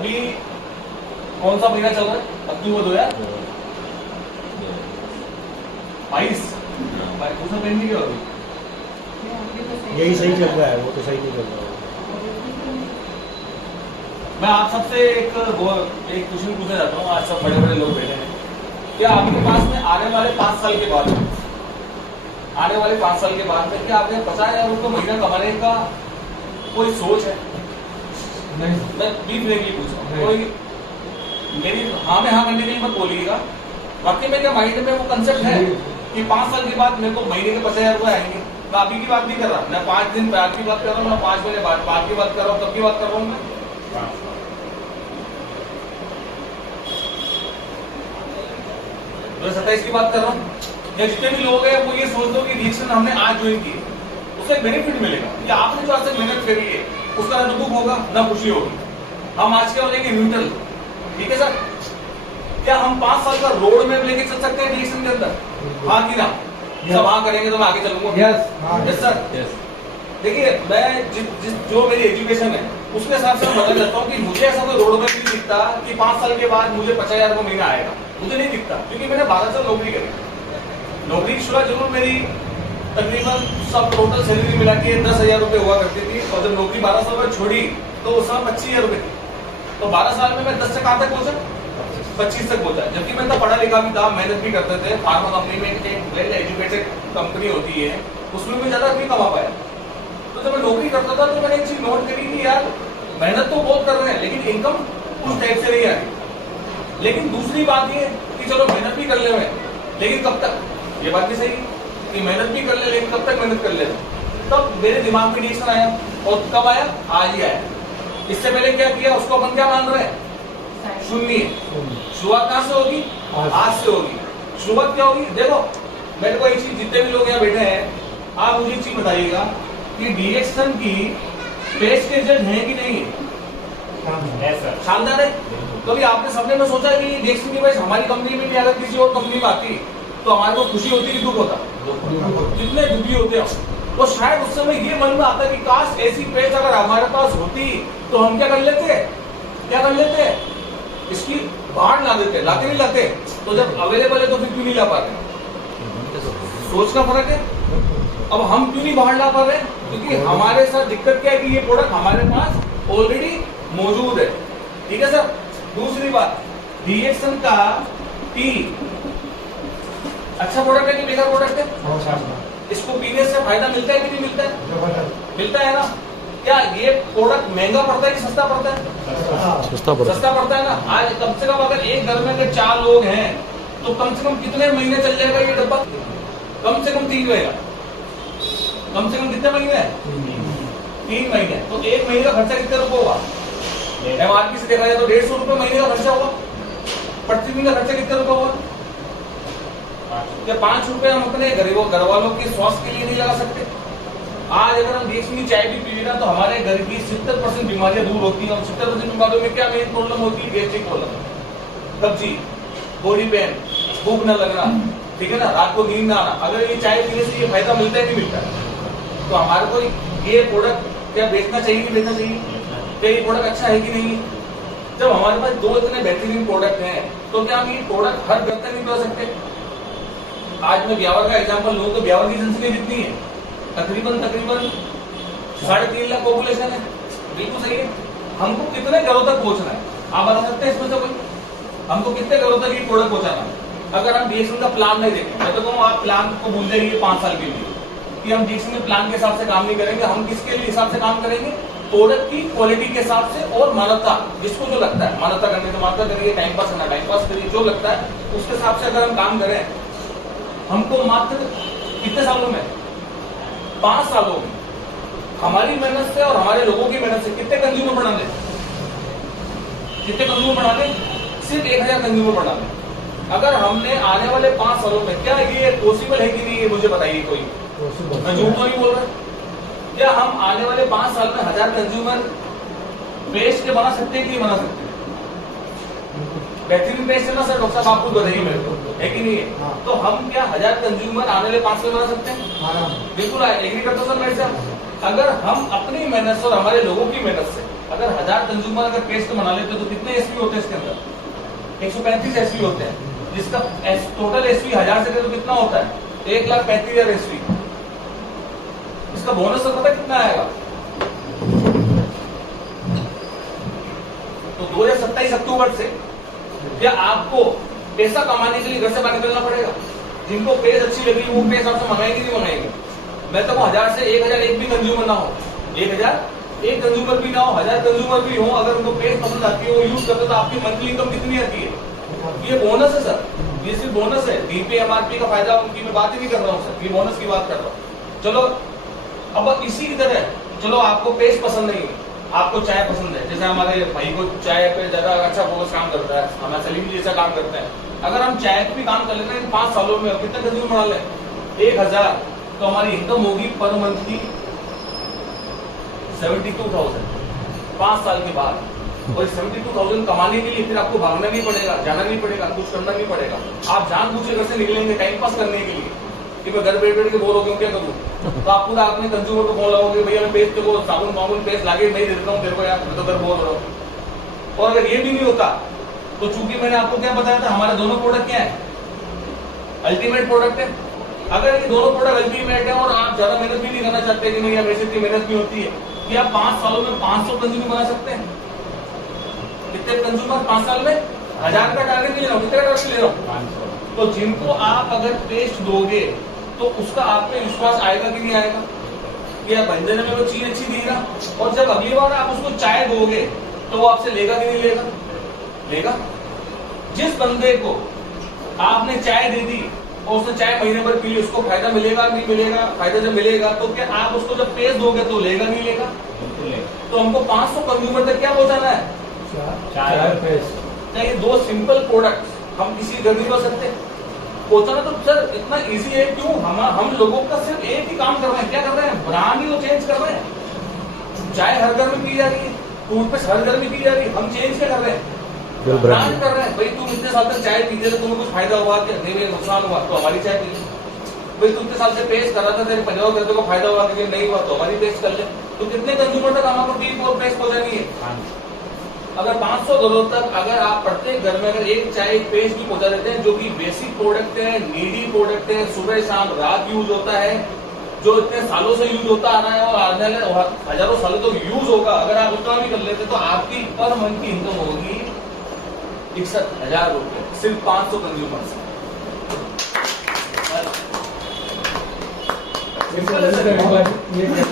अभी कौन सा महीना चल रहा है? अक्टूबर 2022। दूसरा पेंडिंग क्या होगी? यही सही चल रहा है, वो तो सही नहीं चल रहा है। मैं आप सबसे एक क्वेश्चन पूछना चाहता हूँ। आज सब बड़े बड़े लोग बैठे हैं, क्या आपके पास में आने वाले 5 साल के बाद में क्या आपने 50,000 रुपये महीना कमाने का कोई सोच है? नहीं, मैं बीफ फ्रेंकली पूछ रहा हूँ। कोई मेरी हाँ में हाँ करने के लिए मत बोलिएगा। वाकई में क्या माइंड में वो कंसेप्ट है कि 5 साल के बाद मेरे को महीने के 50,000 रुपये आएंगे? मैं अभी की बात नहीं कर रहा, मैं 5 दिन बाद की बात कर रहा हूँ, मैं 5 महीने बाद की बात कर रहा हूँ, कब की बात कर रहा हूँ मैं? 2027 की बात कर रहा हूँ। या जितने भी लोग हैं वो ये सोच दो कि रिएक्शन हमने आज ज्वाइन की, उससे बेनिफिट मिलेगा। या आपने जो आज तक मेहनत करी है उसका ना दुख होगा ना खुशी होगी। हम आज के हो जाएंगे न्यूट्रल, ठीक है सर? क्या हम 5 साल का रोड मैप लेके चल सकते हैं रिएक्शन के अंदर? हाँ कि ना? सब हाँ करेंगे तो मैं आगे चलूंगा। Yes sir. देखिए, मैं जो मेरी एजुकेशन है उसके हिसाब से मैं बता देता हूँ कि मुझे ऐसा कोई रोड मैप नहीं दिखता कि 5 साल के बाद मुझे 50,000 का महीना आएगा। मुझे नहीं दिखता, क्योंकि मैंने 12 साल नौकरी करी। नौकरी की शुरुआत जरूर मेरी तकरीबन सब टोटल सैलरी मिला के 10,000 रुपये हुआ करती थी, और जब नौकरी 12 साल बाद छोड़ी तो उस समय 25,000 रुपये थी। तो 12 साल में मैं 10 से कहाँ तक पहुंचा? 25 तक पहुंचा। जबकि मैं तो पढ़ा लिखा भी था, मेहनत भी करते थे। फार्मा कंपनी में एक वेल एजुकेटेड कंपनी होती है, उसमें भी ज्यादा नहीं कमा पाया। तो जब मैं नौकरी करता था तो मैंने एक चीज नोट करी कि यार मेहनत तो बहुत कर रहे हैं लेकिन इनकम उस टाइप से नहीं आ रही। लेकिन दूसरी बात ये कि चलो मेहनत भी कर ले मैं, लेकिन कब तक? ये बात भी सही है कि मेहनत भी कर ले लेकिन कब तक मेहनत कर ले। तब मेरे दिमाग में रिएक्शन आया, और कब आया? आज ही आया। इससे पहले क्या किया उसको अपन क्या मान रहे हैं? शून्य। शुरुआत कहां से होगी? आज से होगी। शुरुआत क्या होगी? देखो मेरे को एक चीज, जितने भी लोग यहाँ बैठे हैं, आप मुझे एक चीज बताइएगा कि डीएक्शन की बेस्ट रिजल्ट है कि नहीं है? शानदार है। कभी आपने सपने में सोचा कि डीएक्शन की बेस्ट हमारी कंपनी में भी अगर किसी और कंपनी में आती तो हमारे को खुशी होती कि दुख होता? कितने दुखी होते हैं। और शायद उस समय ये मन में आता कि काश ऐसी पेज अगर हमारे पास होती तो हम क्या कर लेते? इसकी बाढ़ ला देते, लाते नहीं लाते? तो जब अवेलेबल है तो फिर क्यों नहीं ला पाते? सोच का फर्क है। अब हम क्यों नहीं बाहर ला पा रहे? क्योंकि हमारे साथ दिक्कत क्या है कि ये प्रोडक्ट हमारे पास ऑलरेडी मौजूद है, ठीक है सर? दूसरी बात, रिएक्शन का टी अच्छा प्रोडक्ट है कि बेकार प्रोडक्ट है? इसको पीने से फायदा मिलता है कि नहीं मिलता है? मिलता है ना? क्या ये प्रोडक्ट महंगा पड़ता है कि सस्ता पड़ता है? सस्ता पड़ता है ना? आज कम से कम अगर एक घर में अगर 4 लोग हैं तो कम से कम कितने महीने चल जाएगा ये डब्बा? कम से कम 3 रहेगा। कम से कम कितने महीने? 3 महीने। तो 1 महीने का खर्चा कितने रुपए होगा? एमआरपी से देखा जाए तो 150 रुपए महीने का खर्चा होगा। प्रतिदिन का खर्चा कितने रुपए होगा? क्या 5 रुपए हम अपने घर वालों के स्वास्थ्य के लिए नहीं लगा सकते? आज अगर हम देश में चाय भी पी लेना तो हमारे घर की 70% बीमारियां दूर होती हैं। और 70% बीमारियों में क्या मेन प्रॉब्लम होती है? गैस्ट्रिक प्रॉब्लम, कब्जी, बॉडी पेन, भूख न लगना, ठीक है ना, रात को नींद ना आना। अगर ये चाय पीने से ये फायदा मिलता है नहीं मिलता? तो हमारे को ये प्रोडक्ट क्या बेचना चाहिए कि बेचना चाहिए? क्या ये प्रोडक्ट अच्छा है कि नहीं? जब हमारे पास 2 इतने बेहतरीन प्रोडक्ट हैं तो क्या हम ये प्रोडक्ट हर घर तक नहीं पहुंच सकते? आज मैं ब्यावर का एग्जाम्पल लूँ तो ब्यावर की जनसंख्या कितनी है? तकरीबन 3.5 लाख पॉपुलेशन है। बिल्कुल सही है। हमको कितने घरों तक पहुंचना है? आप बता सकते हैं इसमें से कोई? हमको कितने घरों तक ये प्रोडक्ट पहुंचाना है? अगर हम डीएक्शन का प्लान नहीं देखें, मैं तो कहूँ आप प्लान को भूल जाइए 5 साल के लिए कि हम डीएक्शन में प्लान के हिसाब से काम नहीं करेंगे। हम किसके लिए हिसाब से काम करेंगे? प्रोडक्ट की क्वालिटी के हिसाब से और मानवता, जिसको जो लगता है मानवता करने से मानवता करिए, टाइम पास करना टाइम पास करिए, जो लगता है उसके हिसाब से अगर हम काम करें, हमको मात्र कितने सालों में? 5 सालों में हमारी मेहनत से और हमारे लोगों की मेहनत से कितने कंज्यूमर बढ़ा लें? सिर्फ 1000 कंज्यूमर बढ़ा लें। अगर हमने आने वाले 5 सालों में, क्या ये पॉसिबल है कि नहीं है मुझे बताइए कोई? मैं झूठ तो नहीं बोल रहा। क्या हम आने वाले 5 साल में 1000 कंज्यूमर पेस्ट के बना सकते हैं कि नहीं बना सकते? बेहतरीन पेस्ट है ना सर? डॉक्टर साहब आपको बताइए मेरे को, है कि नहीं है? तो हम क्या 1000 कंज्यूमर आने वाले 5 साल बना सकते हैं? बिल्कुल एग्री करते हो सर मेरे से। अगर हम अपनी मेहनत से और हमारे लोगों की मेहनत से अगर 1000 कंज्यूमर अगर पेस्ट बना लेते तो कितने एसवी होते हैं इसके अंदर? 135 एसवी होते हैं, जिसका टोटल एसवी 1000 से तो कितना होता है? 1,35,000 एसवी। इसका बोनस तो पता कितना आएगा? तो 2027 अक्टूबर से क्या आपको पैसा कमाने के लिए घर से बाहर निकलना पड़ेगा? जिनको पेज अच्छी लगी वो पेज आपसे मंगाएंगे नहीं मंगाएंगे? मैं तो 1000 से 1001 भी कंज्यूमर ना हो, 1001 कंज्यूमर भी ना हो, 1000 कंज्यूमर भी हो, अगर उनको पेज पसंद आती है वो यूज करते तो आपकी मंथली इनकम कितनी आती है? ये बोनस है सर, ये सिर्फ बोनस है। डीपी एमआरपी का फायदा उनकी मैं बात ही नहीं कर रहा हूँ सर, ये बोनस की बात कर रहा हूँ। चलो अब इसी की तरह, चलो आपको पेस्ट पसंद नहीं है, आपको चाय पसंद है, जैसे हमारे भाई को चाय पे ज्यादा अच्छा फोकस काम करता है, हमारे सलीम जी जैसा काम करते हैं। अगर हम चाय पे भी काम कर लेते हैं 5 सालों में कितने कंज्यूमर बढ़ा लें? 1000, तो हमारी इनकम होगी पर मंथ की 72,000 5 साल के बाद। और 72,000 कमाने के लिए फिर आपको भागना नहीं पड़ेगा, जाना नहीं पड़ेगा, कुछ करना नहीं पड़ेगा। आप जानबूझ के घर से निकलेंगे टाइम पास करने के लिए कि मैं घर बैठ बैठ के बोर हो गया क्या करूँ, तो आप खुद आपने कंज्यूमर को फोन लगाओगे, भैया मैं पेस्ट को साबुन वाबुन पेस्ट लाके नहीं देता हूँ तेरे को यार, मैं तो घर बोर हो रहा हूँ। और अगर ये भी नहीं होता तो चूंकि मैंने आपको क्या बताया था, हमारे दोनों प्रोडक्ट क्या है? अल्टीमेट प्रोडक्ट है। अगर ये दोनों प्रोडक्ट अल्टीमेट है और आप ज्यादा मेहनत भी नहीं करना चाहते कि नहीं यार वैसे इतनी मेहनत नहीं होती है, कि आप 5 सालों में 500 कंज्यूमर बना सकते हैं। कितने कंज्यूमर 5 साल में? 1000 का टारगेट नहीं ले रहा हूँ, कितने का टारगेट ले रहा हूँ? 500। तो जिनको आप अगर पेस्ट दोगे तो उसका आप में विश्वास आएगा कि नहीं आएगा कि आप बंजने में वो चीज अच्छी दी ना, और जब अगली बार आप उसको चाय दोगे तो वो आपसे लेगा कि नहीं लेगा? लेगा। जिस बंदे को आपने चाय दे दी और उसने चाय महीने भर पी ली, उसको फायदा मिलेगा नहीं मिलेगा? फायदा जब मिलेगा तो क्या आप उसको जब पेस्ट दोगे तो लेगा नहीं लेगा? तो हमको 500 कंज्यूमर तक क्या पहुंचाना है? चाय पेस्ट। ये 2 सिंपल प्रोडक्ट हम किसी घर नहीं पा सकते पहुंचाना? तो सर इतना इजी है क्यों? हम लोगों का सिर्फ एक ही काम कर रहे हैं, क्या कर रहे हैं? ब्रांड ही वो चेंज कर रहे हैं। चाय हर घर में पी जा रही है, टूथपेस्ट हर घर में पी जा रही है, हम चेंज क्या कर रहे हैं? ब्रांड कर रहे हैं। भाई तुम इतने साल तक चाय पीते थे, तुम्हें कुछ फायदा हुआ क्या? नहीं भाई नुकसान हुआ, तो हमारी चाय पी। भाई तुम इतने साल से पेस्ट कर रहा था, तेरे 50 करते को फायदा हुआ कि नहीं हुआ, तो हमारी पेस्ट कर ले। तो कितने कंज्यूमर तक हमको टी और पेस्ट पहुंचानी है? अगर 500 घरों तक अगर आप प्रत्येक घर में अगर एक चाय एक पेस्ट भी पहुंचा देते हैं, जो कि बेसिक प्रोडक्ट है, नीडी प्रोडक्ट है, सुबह शाम रात यूज होता है, जो इतने सालों से यूज होता आ रहा है और आने वाले हजारों सालों तो यूज होगा, अगर आप उतना भी कर लेते तो आपकी पर मंथ की इनकम होगी 61,000 रुपए, सिर्फ 500 कंज्यूमर से। सिंपल है सर।